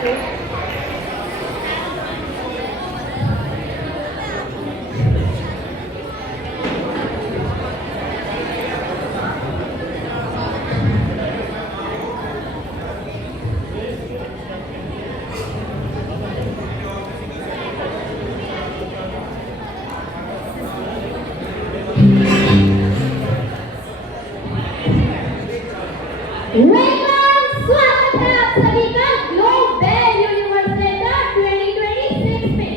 अरे वेलकम, स्वागत है आप सभी का ग्लोबल यूनिवर्सिटी 2026 में।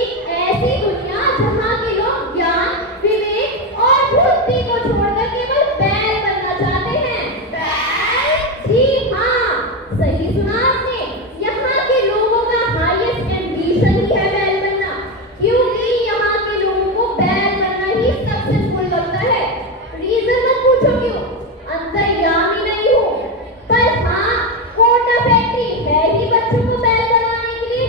एक ऐसी दुनिया जहां के लोग ज्ञान, विवेक और बुद्धि को छोड़कर केवल बैल बनना चाहते हैं। बैल? जी हाँ, सही सुना आपने। यहाँ के लोगों का हाईएस्ट एम्बिशन ही है बैल बनना, क्योंकि यहाँ के लोगों को बैल बनना ही सक्सेसफुल लगता है। रीजन मत पूछो क्यों, अंतर्यामी नहीं हूँ, पर हाँ कोटा फैक्ट्री है ही बच्चों को बैल बनाने के लिए।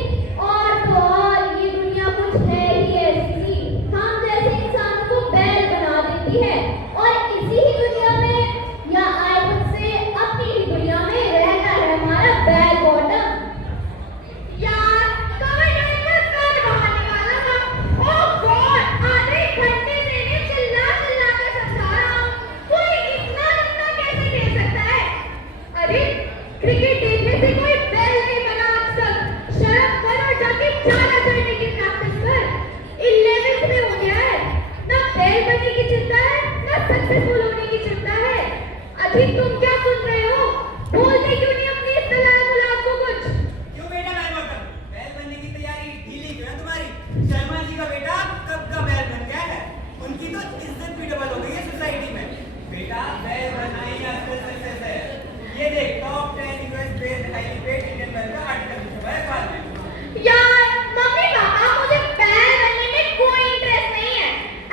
और तो और ये दुनिया कुछ है ही ऐसी, हम जैसे इंसानों को बैल बना देती है। और इसी ही दुनिया में या आए से अपनी ही दुनिया में रहता है हमारा बैल बॉटम। यार कवर टाइम पर बैल बहाने वाला था। ओह गॉड, आधे घंटे से इन्हें चिल्ला चिल्ला कर समझा रहा हूँ, कोई इतना इतना कैसे खेल सकता है। अरे क्रिकेट देखने से कोई बैल नहीं बना आज तक, शर्म कर और जाके चाला चढ़ने की प्रैक्टिस कर। 11th में हो गया है, ना बैल बनने की चिंता है ना सक्सेसफुल होने की चिंता है। अभी तुम क्या सुन रहे हो, बोलते क्यों नहीं अपनी इस दलाल गुलाब को कुछ। क्यों बेटा बैल बॉटम, बैल बनने की तैयारी ढीली क्यों है तुम्हारी? शर्मा जी का बेटा कब का बैल बन गया है, उनकी तो इज्जत भी डबल हो गई है सोसाइटी में। बेटा बैल बनना ही असली सक्सेस है। ये देख, top 10 US based highly paid Indian बैल का आर्टिकल लिखा है अखबार में। यार मम्मी पापा, मुझे बैल बनने में कोई इंटरेस्ट नहीं है।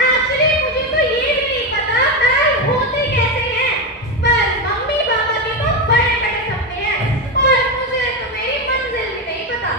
एक्चुअली मुझे तो ये भी नहीं पता बैल होते कैसे हैं, पर मम्मी पापा के तो बड़े बड़े सपने हैं और मुझे तो मेरी मंजिल भी नहीं पता।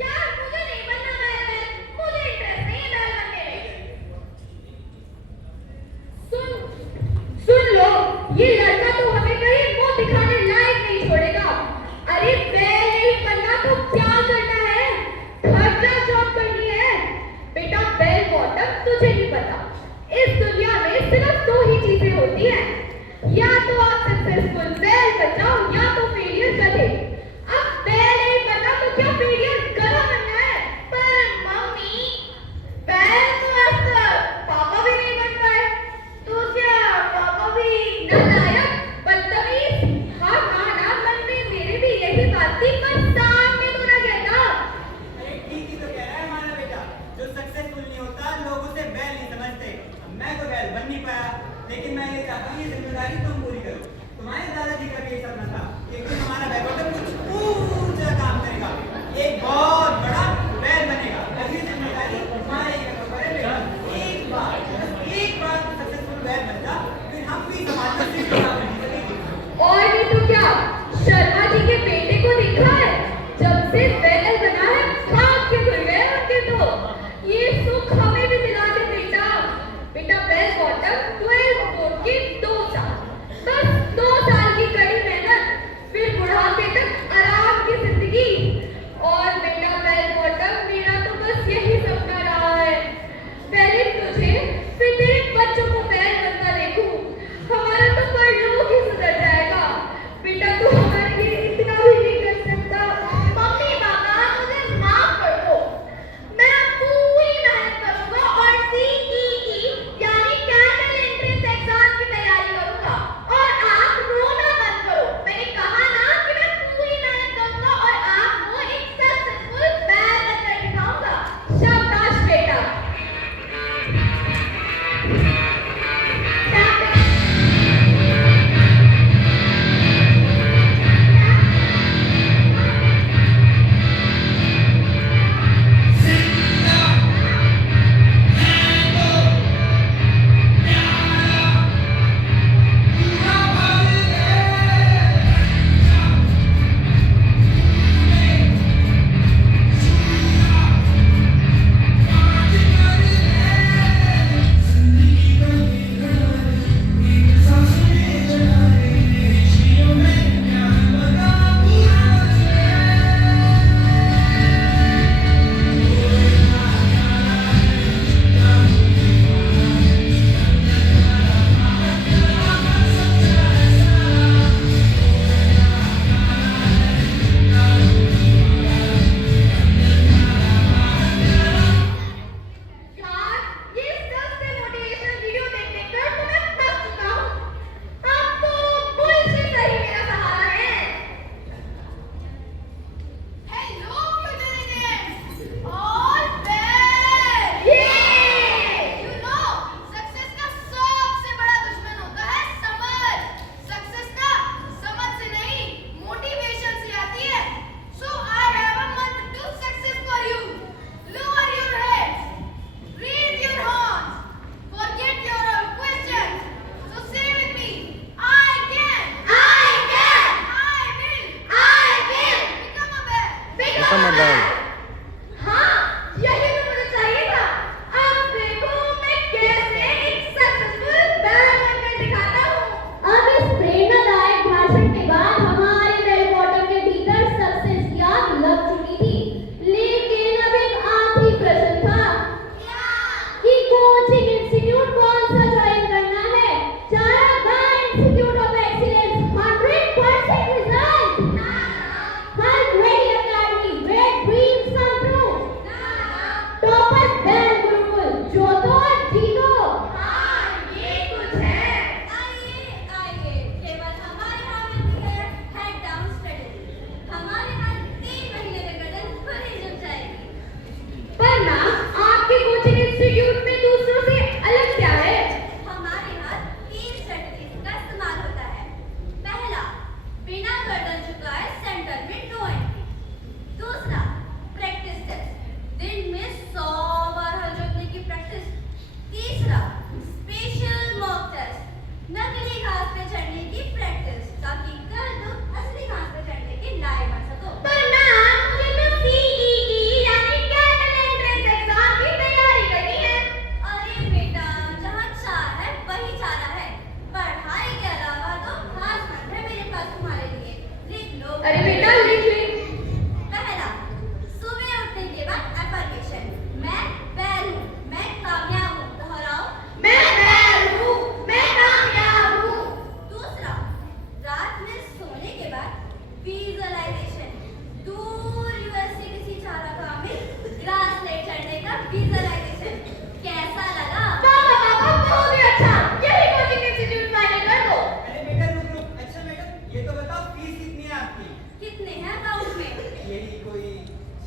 यार मुझे नहीं बनना बैल, मुझे इंटरेस्ट नहीं है बैल बनने में। सुन लो, ये लड़का तो हमें कहीं मुंह दिखाने लायक नहीं छोड़ेगा। अरे बैल नहीं बनना तो क्या करना है, घर जा जॉब करनी है। बेटा बैल बॉटम, तुझे नहीं पता इस दुनिया में सिर्फ दो ही चीजें होती हैं, या तो आप सक्सेसफुल बैल बन जाओ या तो फेलियर गधे। अब बैल नहीं बनना तो क्या फेलियर गधा बनना है। पर मम्मी बैल तो आज तक पापा भी नहीं बन पाए, तो क्या पापा भी नालायक बदतमीज हाँ ना मन में मेरे भी यही बात थी, पर सामने तो ना कहता। अरे ठीक ही तो कह रहा है हमारा बेटा, जो सक्सेसफुल नहीं होता लोग उसे बैल नहीं समझते। मैं तो बैल बन नहीं पाया, लेकिन मैं ये चाहता हूँ ये जिम्मेदारी तुम पूरी करो। तुम्हारे दादाजी का भी ये सपना था कि एक दिन हमारा बैल बॉटम कुछ ऊंचा काम करेगा, एक बहुत बड़ा बैल बनेगा। अब ये जिम्मेदारी तुम्हारे ही कंधों पर है बेटा। एक बार बस एक बार सक्सेसफुल बैल बन जा, फिर हम भी समाज में सीट बना लेंगे। और नहीं तो क्या, शर्मा जी के बेटे को देखा है,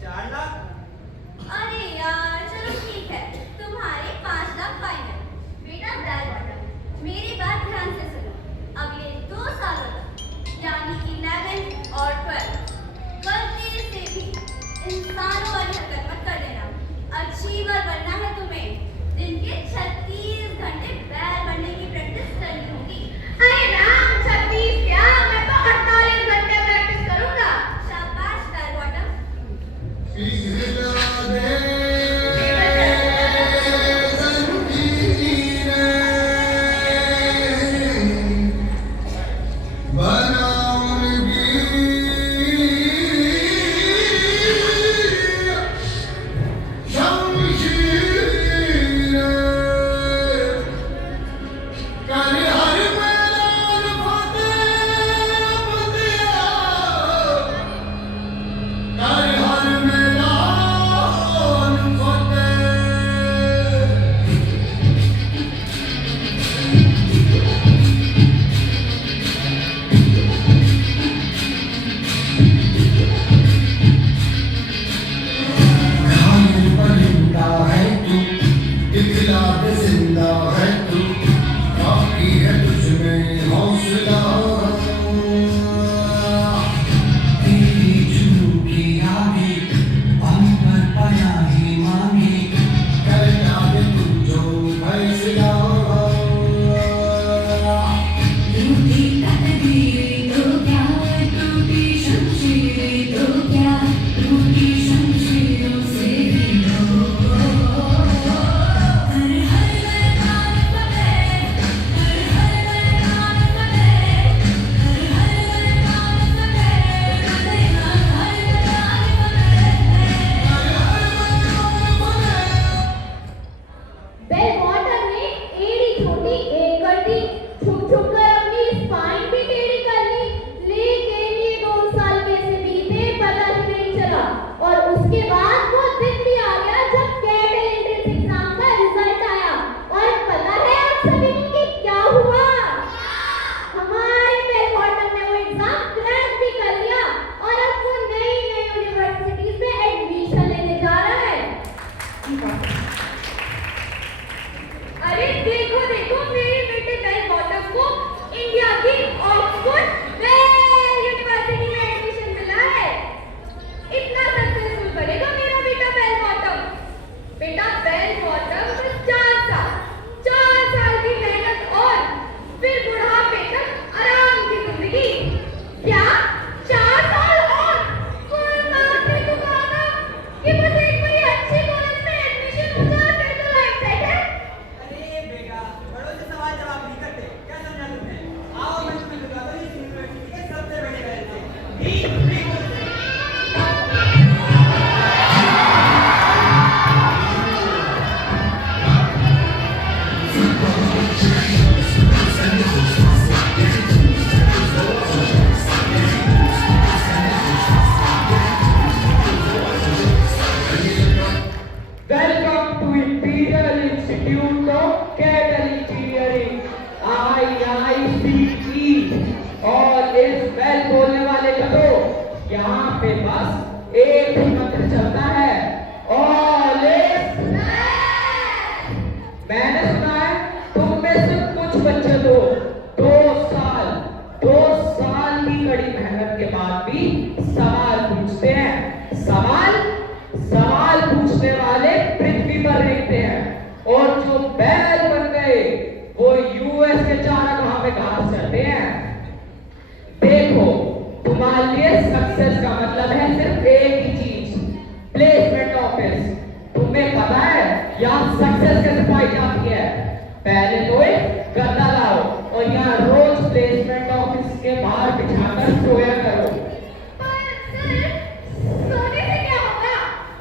4 लाख। अरे यार चलो ठीक है, तुम्हारे 5 लाख फाइनल। बेटा बेल बॉटम, मेरी बात ध्यान से सुनो। अगले 2 सालों तक यानी 11 और 12 गलती से भी इंसानों वाली हरकत मत कर देना। अचीवर बनना है तुम्हें। दिन के 36 घंटे बैल बनने की प्रैक्टिस करनी होगी। अरे राम, 36 क्या, मैं तो 48 घंटे प्रैक्टिस करूंगा। शाबाश बेल बॉटम।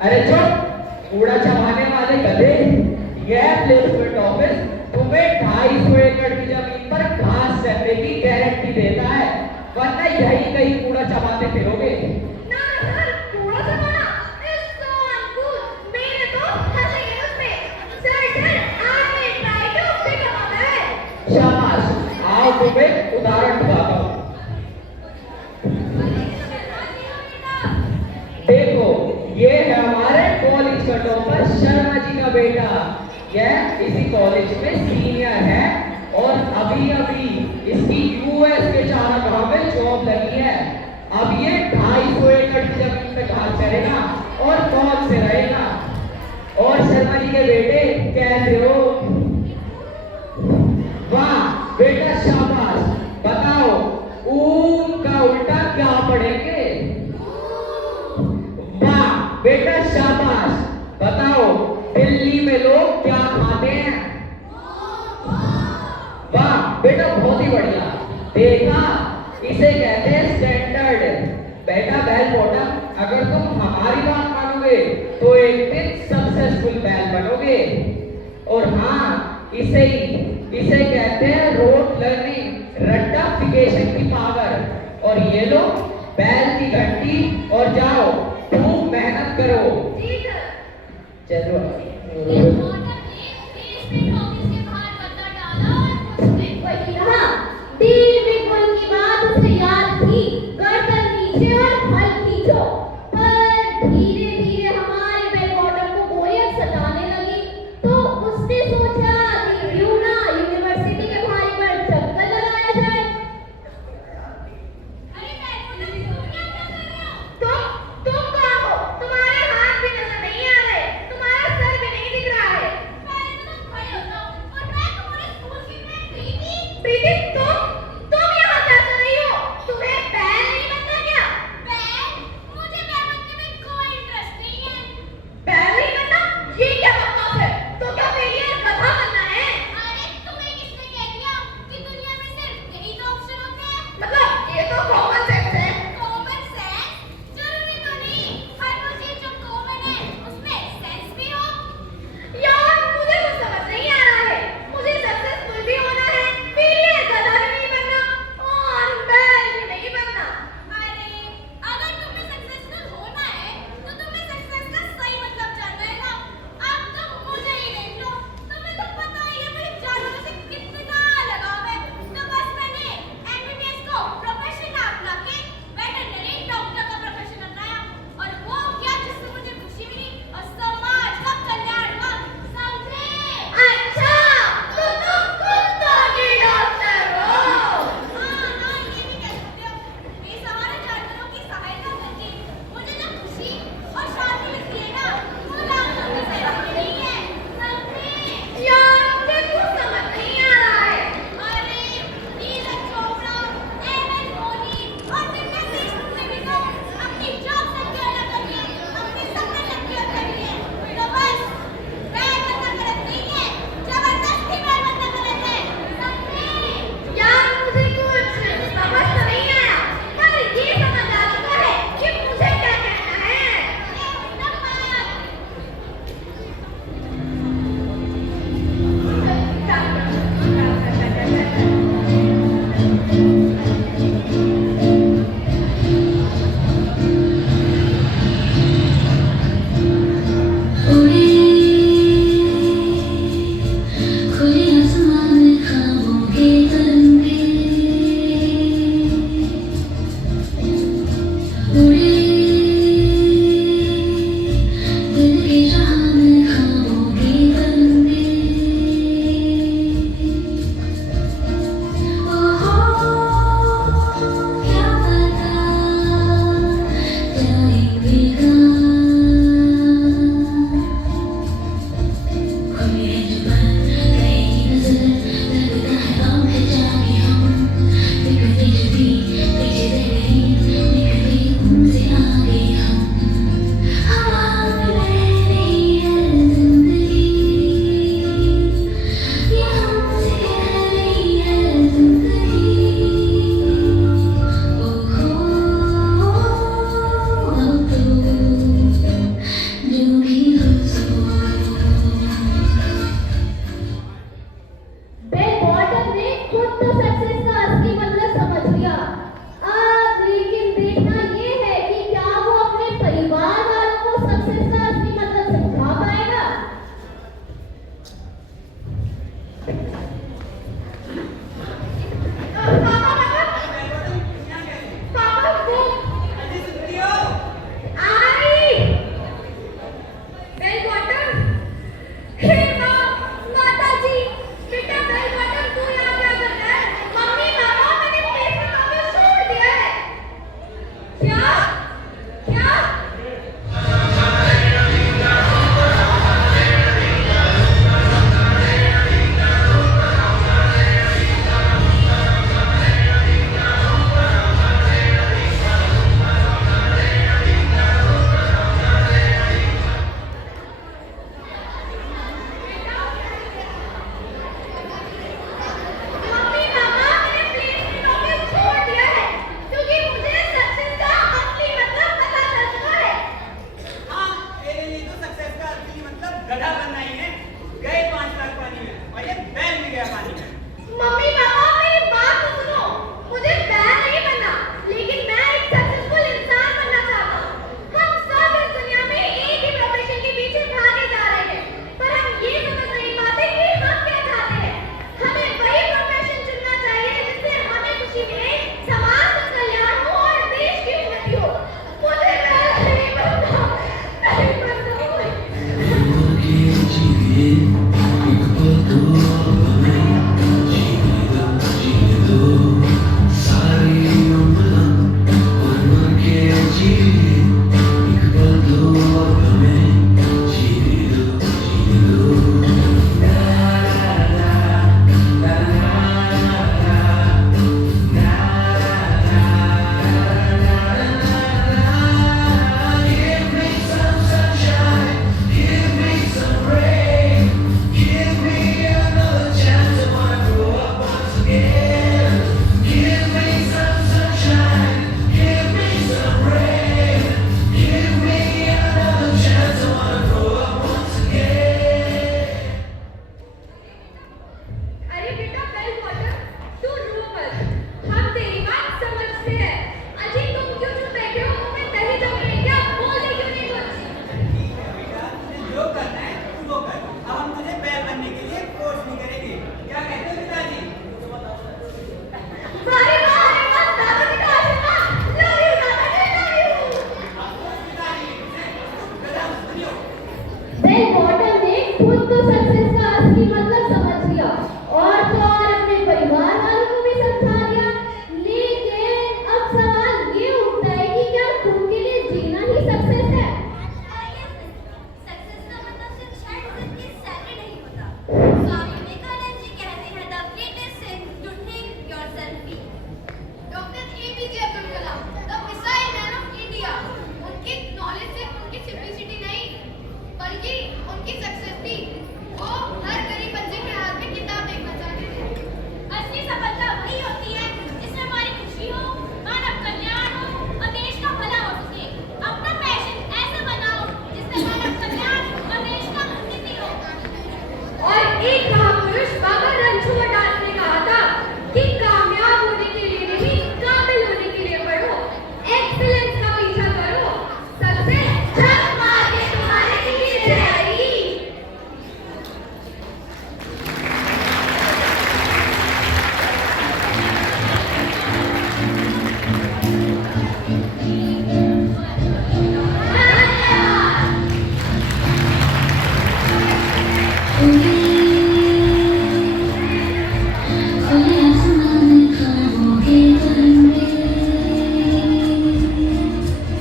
अरे चुप, कूड़ा चबाने वाले गधे। यह प्लेसमेंट ऑफिस तुम्हें 250 एकड़ की जमीन पर घास चरने की गारंटी देता है, वरना यही कहीं कूड़ा चबाते फिरोगे। ना सर, कूड़ा चबाना is so uncool. मेरे तो हंसेंगे उस पे। Sir, I will try to become a man. शाबाश, आओ तुम्हें उदाहरण बताता हूँ। देखो, ये का टॉपर शर्मा जी का बेटा, यह इसी कॉलेज में सीनियर है और अभी अभी इसकी यूएस के चारागाह में जॉब लगी है। अब ये 250 एकड़ की जमीन पे घास चरेगा और कौन से रहेगा। और शर्मा जी के बेटे कैसे हो? वाह बेटा शाबाश। बताओ ऊन का उल्टा क्या पढ़ेंगे? वाह बेटा शाबाश। बताओ दिल्ली में लोग क्या खाते हैं? वाह बेटा बहुत ही बढ़िया। देखा, इसे कहते हैं स्टैंडर्ड। बेटा बैल बॉटम, अगर तुम हमारी बात मानोगे तो एक दिन सक्सेसफुल बैल बनोगे। और हाँ, इसे कहते हैं रोड लर्निंग, रट्टाफिकेशन की पावर। और ये लो बैल की घंटी और जाओ खूब मेहनत करो। जी सर। चलो इस ऑर्डर ने बेसमेंट ऑफिस के बाहर गद्दा डाला और उसने वही रहा। डील में कोई की बात उसे याद थी, गर्दन नीचे और हल खींचो। पर धीरे धीरे